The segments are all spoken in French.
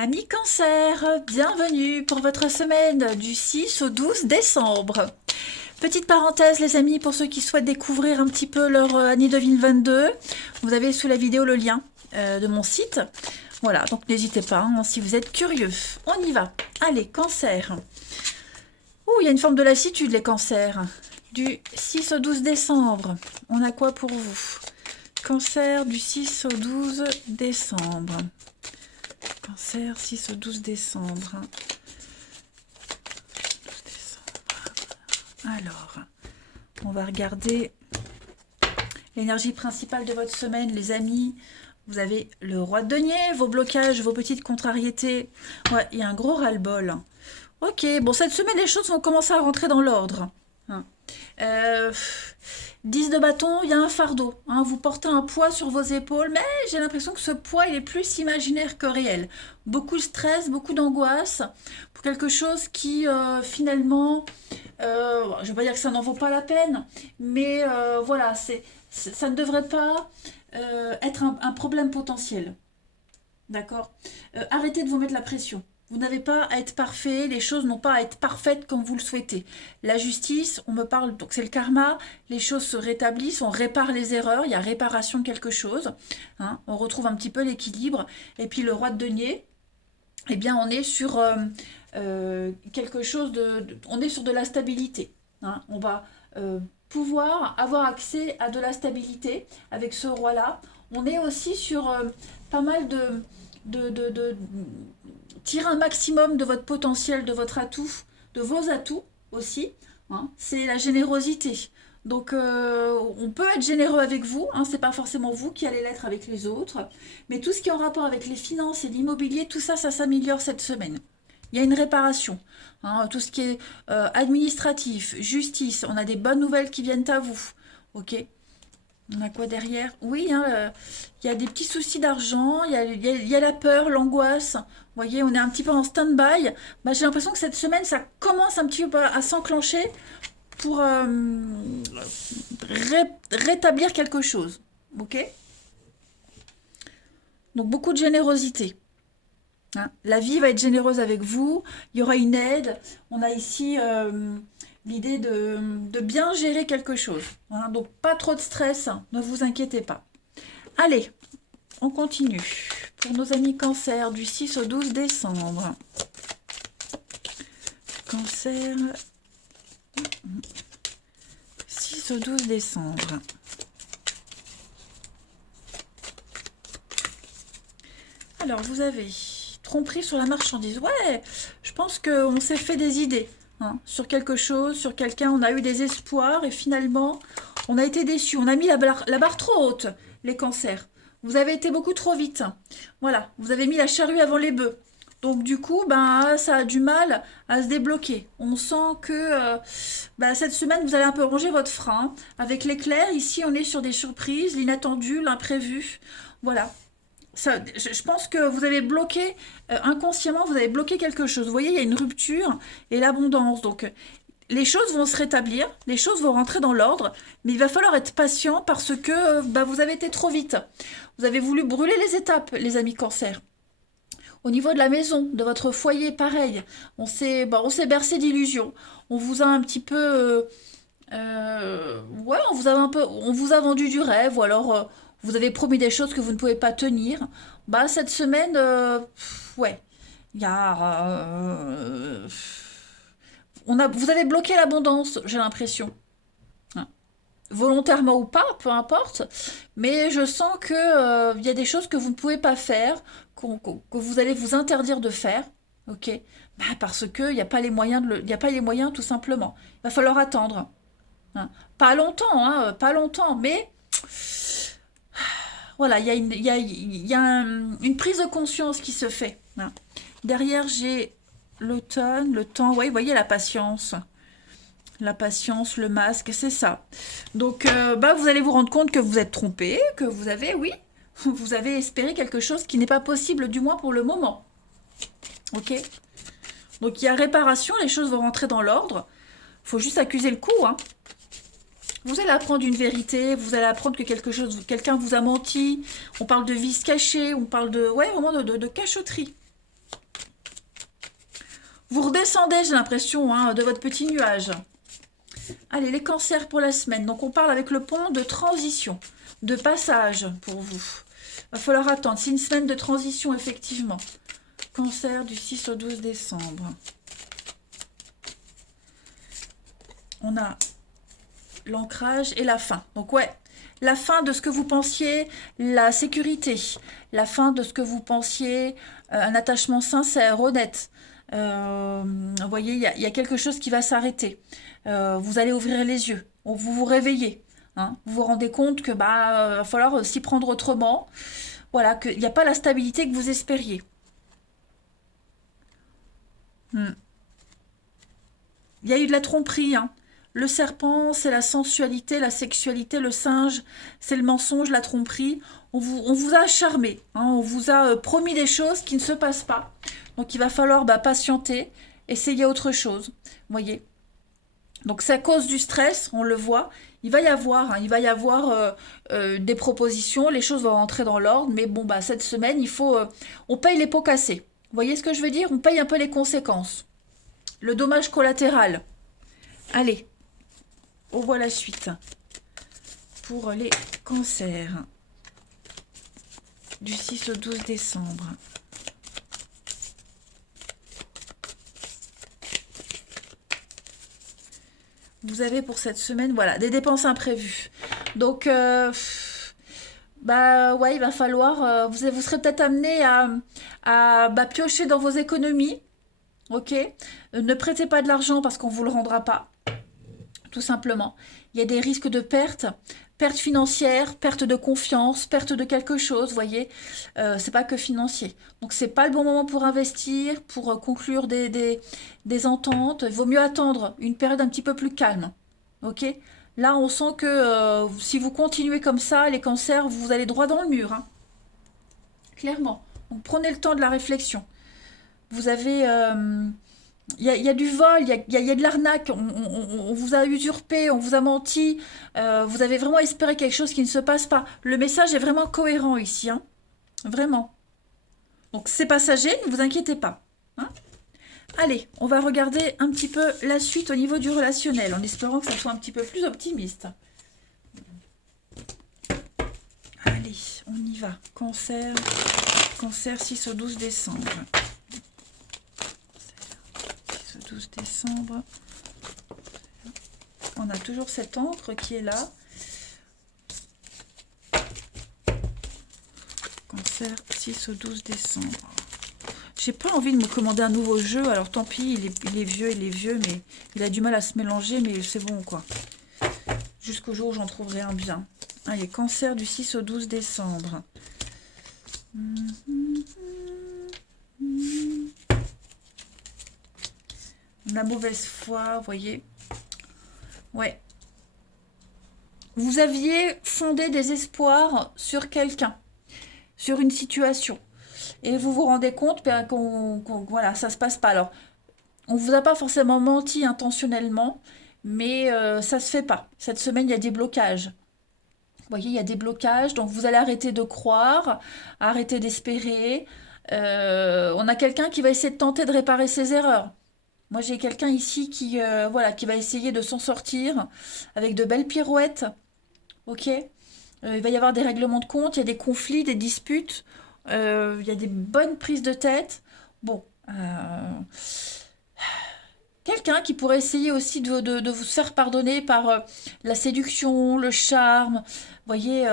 Amis Cancer, bienvenue pour votre semaine du 6 au 12 décembre. Petite parenthèse les amis, pour ceux qui souhaitent découvrir un petit peu leur année 2022, vous avez sous la vidéo le lien de mon site. Voilà, donc n'hésitez pas hein, si vous êtes curieux. On y va. Allez, Cancer. Ouh, il y a une forme de lassitude les cancers. Du 6 au 12 décembre, on a quoi pour vous? Cancer du 6 au 12 décembre. Cancer, 6 au 12 décembre. 12 décembre. Alors, on va regarder l'énergie principale de votre semaine, les amis. Vous avez le roi de denier, vos blocages, vos petites contrariétés. Ouais, il y a un gros ras-le-bol. Ok, bon, cette semaine, les choses vont commencer à rentrer dans l'ordre. Hein. 10 de bâton, il y a un fardeau. Hein, vous portez un poids sur vos épaules, mais j'ai l'impression que ce poids, il est plus imaginaire que réel. Beaucoup de stress, beaucoup d'angoisse pour quelque chose qui, finalement, je ne veux pas dire que ça n'en vaut pas la peine, mais voilà, ça ne devrait pas être un problème potentiel. D'accord. Arrêtez de vous mettre la pression. Vous n'avez pas à être parfait, les choses n'ont pas à être parfaites comme vous le souhaitez. La justice, on me parle, donc c'est le karma, les choses se rétablissent, on répare les erreurs, il y a réparation de quelque chose, hein, on retrouve un petit peu l'équilibre. Et puis le roi de denier, eh bien on est sur quelque chose on est sur de la stabilité. Hein, on va pouvoir avoir accès à de la stabilité avec ce roi-là. On est aussi sur pas mal de tirer un maximum de votre potentiel, de votre atout, de vos atouts aussi. Hein, c'est la générosité. Donc on peut être généreux avec vous, hein, c'est pas forcément vous qui allez l'être avec les autres, mais tout ce qui est en rapport avec les finances et l'immobilier, tout ça, ça s'améliore cette semaine. Il y a une réparation. Hein, tout ce qui est administratif, justice, on a des bonnes nouvelles qui viennent à vous. Ok. On a quoi derrière? Oui, hein, il y a des petits soucis d'argent, il y a la peur, l'angoisse. Vous voyez, on est un petit peu en stand-by. Bah, j'ai l'impression que cette semaine, ça commence un petit peu à s'enclencher pour rétablir quelque chose. Ok. Donc beaucoup de générosité. Hein. La vie va être généreuse avec vous. Il y aura une aide. On a ici l'idée de bien gérer quelque chose. Hein. Donc pas trop de stress. Hein. Ne vous inquiétez pas. Allez, on continue. Pour nos amis cancer du 6 au 12 décembre. Cancer 6 au 12 décembre. Alors vous avez tromperie sur la marchandise. Ouais, je pense qu'on s'est fait des idées hein, sur quelque chose, sur quelqu'un. On a eu des espoirs et finalement, on a été déçus. On a mis la barre trop haute, les cancers. Vous avez été beaucoup trop vite. Voilà, vous avez mis la charrue avant les bœufs. Donc du coup, ben, ça a du mal à se débloquer. On sent que ben, cette semaine, vous allez un peu ronger votre frein. Avec l'éclair, ici, on est sur des surprises, l'inattendu, l'imprévu. Voilà, ça, je pense que vous avez bloqué, inconsciemment, vous avez bloqué quelque chose. Vous voyez, il y a une rupture et l'abondance. Donc, les choses vont se rétablir, les choses vont rentrer dans l'ordre, mais il va falloir être patient parce que bah, vous avez été trop vite. Vous avez voulu brûler les étapes, les amis cancer. Au niveau de la maison, de votre foyer, pareil. On s'est bercé d'illusions. On vous a un petit peu ouais, on vous a vendu du rêve, ou alors vous avez promis des choses que vous ne pouvez pas tenir. Bah cette semaine, ouais, il y a, vous avez bloqué l'abondance, j'ai l'impression. Hein. Volontairement ou pas, peu importe. Mais je sens que il y a des choses que vous ne pouvez pas faire, que vous allez vous interdire de faire. Ok. Bah parce que il n'y a pas les moyens il y a pas les moyens tout simplement. Il va falloir attendre. Hein. Pas longtemps, hein, pas longtemps, mais voilà, il y a une prise de conscience qui se fait. Hein. Derrière, j'ai l'automne, le temps, ouais, vous voyez la patience, le masque, c'est ça. Donc, bah, vous allez vous rendre compte que vous êtes trompé, que vous avez, oui, vous avez espéré quelque chose qui n'est pas possible, du moins pour le moment. Ok. Donc, il y a réparation, les choses vont rentrer dans l'ordre. Il faut juste accuser le coup, hein. Vous allez apprendre une vérité, vous allez apprendre que quelqu'un vous a menti. On parle de vices cachés, on parle de, ouais, vraiment de cachotterie. Vous redescendez, j'ai l'impression, hein, de votre petit nuage. Allez, les cancers pour la semaine. Donc, on parle avec le pont de transition, de passage pour vous. Va falloir attendre. C'est une semaine de transition, effectivement. Cancer du 6 au 12 décembre. On a l'ancrage et la fin. Donc, ouais, la fin de ce que vous pensiez, la sécurité. La fin de ce que vous pensiez, un attachement sincère, honnête. Vous voyez, il y a quelque chose qui va s'arrêter. Vous allez ouvrir les yeux. Vous vous réveillez. Hein. Vous vous rendez compte que va falloir s'y prendre autrement. Voilà, qu'il n'y a pas la stabilité que vous espériez. Hmm. Il y a eu de la tromperie. Hein. Le serpent, c'est la sensualité, la sexualité. Le singe, c'est le mensonge, la tromperie. On vous a charmé. Hein. On vous a promis des choses qui ne se passent pas. Donc, il va falloir patienter, essayer autre chose. Vous voyez. Donc, c'est à cause du stress, on le voit. Il va y avoir, des propositions. Les choses vont rentrer dans l'ordre. Mais bon, cette semaine, il faut... on paye les pots cassés. Vous voyez ce que je veux dire? On paye un peu les conséquences. Le dommage collatéral. Allez, on voit la suite. Pour les cancers. Du 6 au 12 décembre. Vous avez pour cette semaine, voilà, des dépenses imprévues. Donc, ouais, il va falloir, vous serez peut-être amené à piocher dans vos économies, ok? Ne prêtez pas de l'argent parce qu'on ne vous le rendra pas, tout simplement. Il y a des risques de perte financière, perte de confiance, perte de quelque chose, vous voyez. C'est pas que financier. Donc c'est pas le bon moment pour investir, pour conclure des ententes. Il vaut mieux attendre une période un petit peu plus calme. Ok? Là, on sent que si vous continuez comme ça, les cancers, vous allez droit dans le mur. Hein. Clairement. Donc prenez le temps de la réflexion. Vous avez... il y a du vol, il y a de l'arnaque, on vous a usurpé, on vous a menti, vous avez vraiment espéré quelque chose qui ne se passe pas. Le message est vraiment cohérent ici, hein. Vraiment. Donc c'est passager, ne vous inquiétez pas. Hein. Allez, on va regarder un petit peu la suite au niveau du relationnel, en espérant que ça soit un petit peu plus optimiste. Allez, on y va. Cancer 6 au 12 décembre. 12 décembre. On a toujours cette encre qui est là. Cancer 6 au 12 décembre. J'ai pas envie de me commander un nouveau jeu, alors tant pis, il est vieux, mais il a du mal à se mélanger, mais c'est bon quoi. Jusqu'au jour où j'en trouverai un bien. Allez, cancer du 6 au 12 décembre. La mauvaise foi, vous voyez. Ouais. Vous aviez fondé des espoirs sur quelqu'un, sur une situation. Et vous vous rendez compte voilà, ça se passe pas. Alors, on vous a pas forcément menti intentionnellement, mais ça se fait pas. Cette semaine, il y a des blocages. Vous voyez, il y a des blocages, donc vous allez arrêter de croire, arrêter d'espérer. On a quelqu'un qui va essayer de tenter de réparer ses erreurs. Moi, j'ai quelqu'un ici voilà, qui va essayer de s'en sortir avec de belles pirouettes. Ok. Il va y avoir des règlements de compte, il y a des conflits, des disputes, il y a des bonnes prises de tête. Bon. Quelqu'un qui pourrait essayer aussi de vous faire pardonner par la séduction, le charme, vous voyez,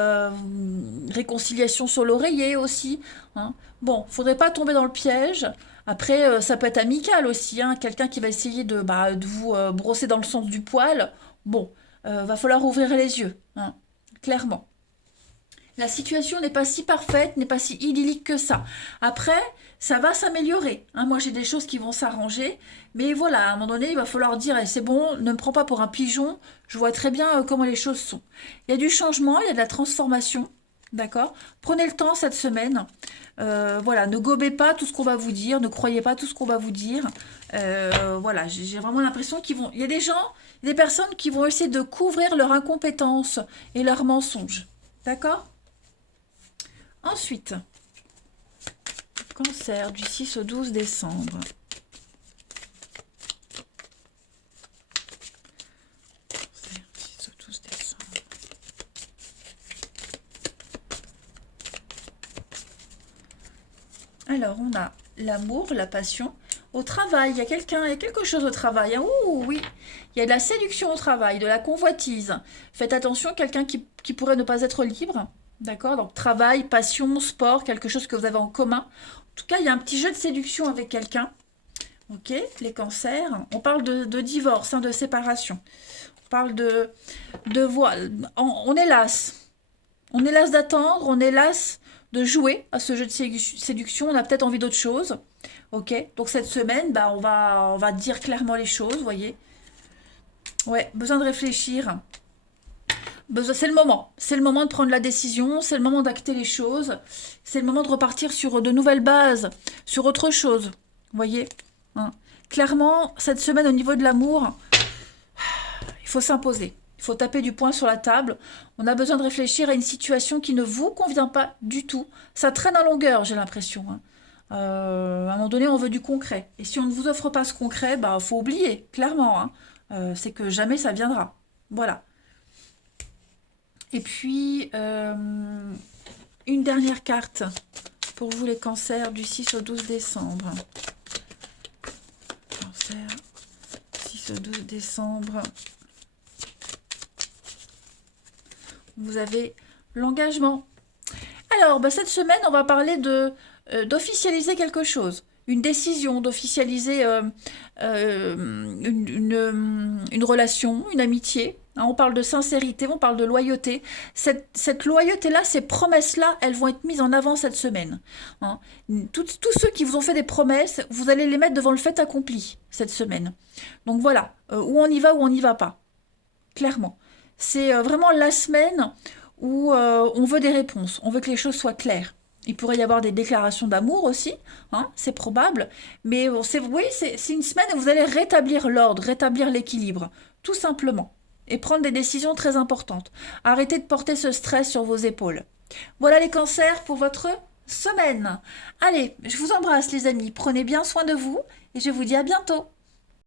réconciliation sur l'oreiller aussi. Hein. Bon, faudrait pas tomber dans le piège. Après, ça peut être amical aussi, hein, quelqu'un qui va essayer de vous brosser dans le sens du poil. Bon, va falloir ouvrir les yeux, hein, clairement. La situation n'est pas si parfaite, n'est pas si idyllique que ça. Après, ça va s'améliorer. Hein. Moi, j'ai des choses qui vont s'arranger. Mais voilà, à un moment donné, il va falloir dire, eh, c'est bon, ne me prends pas pour un pigeon. Je vois très bien comment les choses sont. Il y a du changement, il y a de la transformation. D'accord? Prenez le temps cette semaine. Voilà, ne gobez pas tout ce qu'on va vous dire. Ne croyez pas tout ce qu'on va vous dire. Voilà, j'ai vraiment l'impression qu'il y a des gens, des personnes qui vont essayer de couvrir leur incompétence et leurs mensonges. D'accord? Ensuite, cancer du 6 au 12 décembre. Alors, on a l'amour, la passion. Au travail, il y a quelqu'un, il y a quelque chose au travail, hein. Ouh, oui, il y a de la séduction au travail, de la convoitise. Faites attention, quelqu'un qui pourrait ne pas être libre. D'accord? Donc, travail, passion, sport, quelque chose que vous avez en commun. En tout cas, il y a un petit jeu de séduction avec quelqu'un. Ok, les cancers. On parle de divorce, hein, de séparation. On parle de voile. On est las. On est las d'attendre, on est las de jouer à ce jeu de séduction. On a peut-être envie d'autre chose. Ok, donc cette semaine, bah, on va dire clairement les choses, vous voyez. Ouais, besoin de réfléchir. C'est le moment. C'est le moment de prendre la décision. C'est le moment d'acter les choses. C'est le moment de repartir sur de nouvelles bases, sur autre chose. Vous voyez, hein. Clairement, cette semaine, au niveau de l'amour, il faut s'imposer. Il faut taper du poing sur la table. On a besoin de réfléchir à une situation qui ne vous convient pas du tout. Ça traîne en longueur, j'ai l'impression, hein. À un moment donné, on veut du concret. Et si on ne vous offre pas ce concret, bah faut oublier, clairement, hein. C'est que jamais ça viendra. Voilà. Et puis, une dernière carte pour vous les cancers du 6 au 12 décembre. Cancer, 6 au 12 décembre. Vous avez l'engagement. Alors, bah, cette semaine, on va parler d'officialiser quelque chose. Une décision, d'officialiser une relation, une amitié. Hein, on parle de sincérité, on parle de loyauté. Cette loyauté-là, ces promesses-là, elles vont être mises en avant cette semaine. Hein. Tous ceux qui vous ont fait des promesses, vous allez les mettre devant le fait accompli cette semaine. Donc voilà, où on y va, où on n'y va pas. Clairement. C'est vraiment la semaine où on veut des réponses, on veut que les choses soient claires. Il pourrait y avoir des déclarations d'amour aussi, hein, c'est probable, mais oui, c'est une semaine où vous allez rétablir l'ordre, rétablir l'équilibre, tout simplement, et prendre des décisions très importantes. Arrêtez de porter ce stress sur vos épaules. Voilà les cancers pour votre semaine. Allez, je vous embrasse les amis, prenez bien soin de vous, et je vous dis à bientôt.